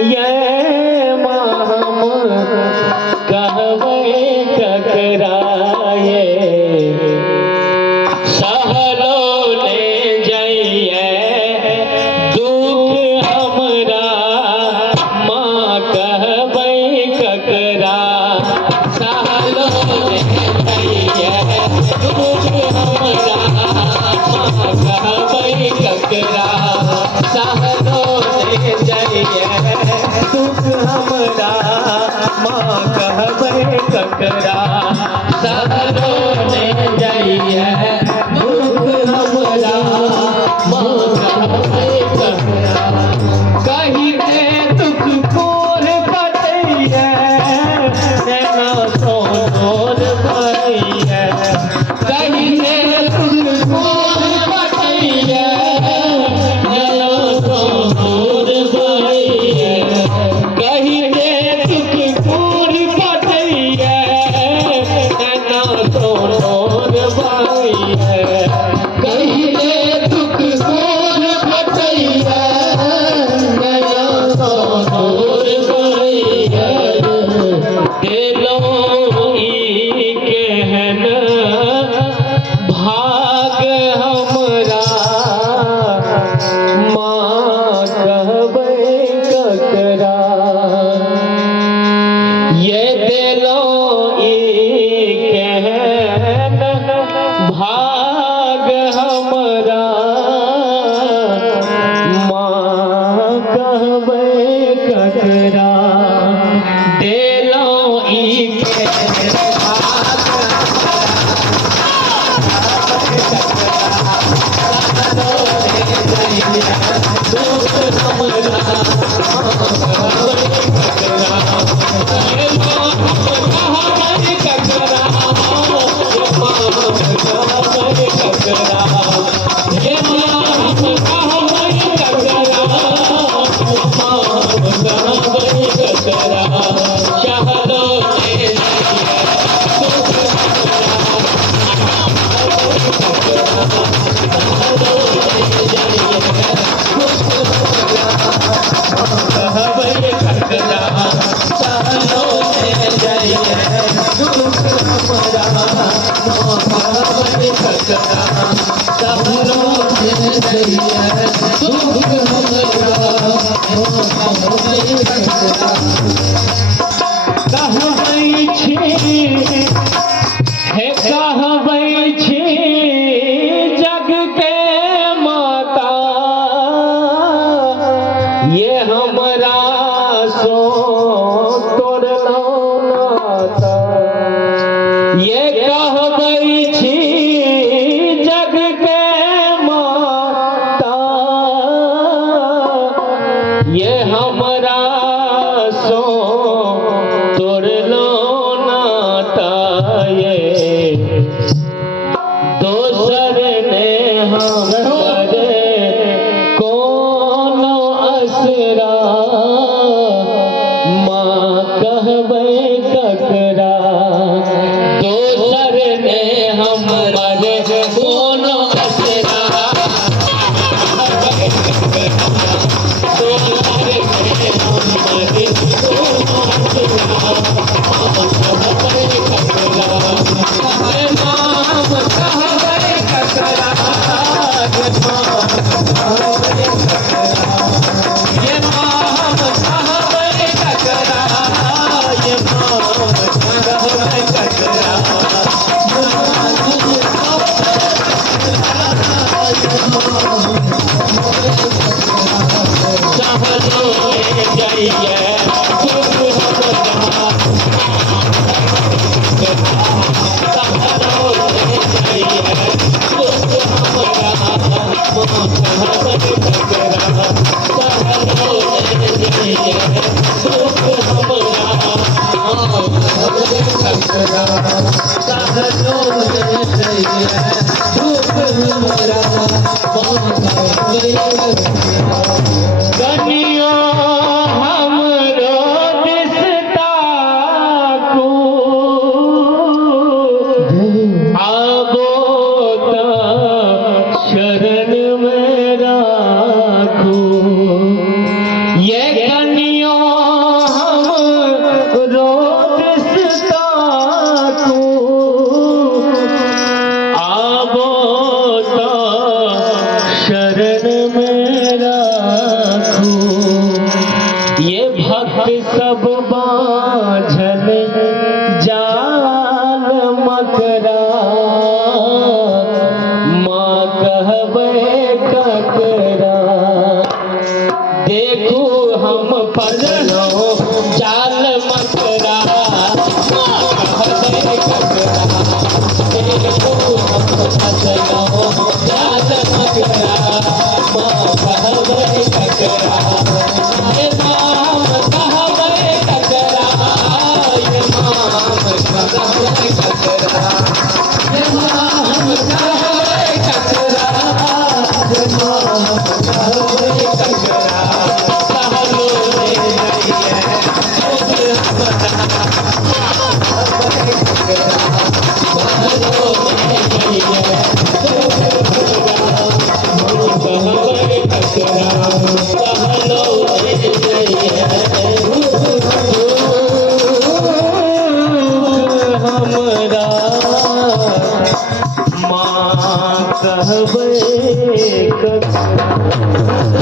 ये हम कहवे ककराए सहलो ले जाइए दुख हमरा माँ कहवे ककरा सहलो ले जाइए दुख हमरा माँ कहवे ककरा सहलो ले जाइए दुख हमरा माँ कहवे ककरा सहलो ले जाइए दुख हमरा माँ कहवे ककरा कहीं दे दुख कोर बटैया ना सोनोर भैया कहीं दे दुख कोर बटैया ना सोनोर भैया कहीं दे दुख कोर बटैया ना सोनोर भैया कहीं दे दुख कोर बटैया ना सोनोर भैया दिलो ई कहन भाग हमरा माँ कहवे ककरा ये दिलो ई कहन भाग हमरा माँ कहवे ककरा दिलो ई कहन भाग कहबै छी हे कहबै छी जग के माता ये हमरा सो तोड़लो नाता ये कहबै छी जग के माता ये हमरा सो तोड़लो नाता ये दोसर ने हमर कोनो असरा माँ कहवे ककरा दोसर ने हमर कोनो असरा शरण में राखो ये कन्या कि सब बाझल जाल मकरा माँ कहबे ककरा देखू हम फसलो जाल मकरा माँ कहबे ककरा देखू हम फसलो जाल मकरा माँ कहबे ककरा ये माम कहबे ककरा ये माम कहबे ककरा ये माम कहबे ककरा ये माम कहबे ककरा कहलो रे नैया कहबे ककरा कहलो रे नैया कहबे ककरा कहलो रे नैया हमरा माँ कहबे ककरा।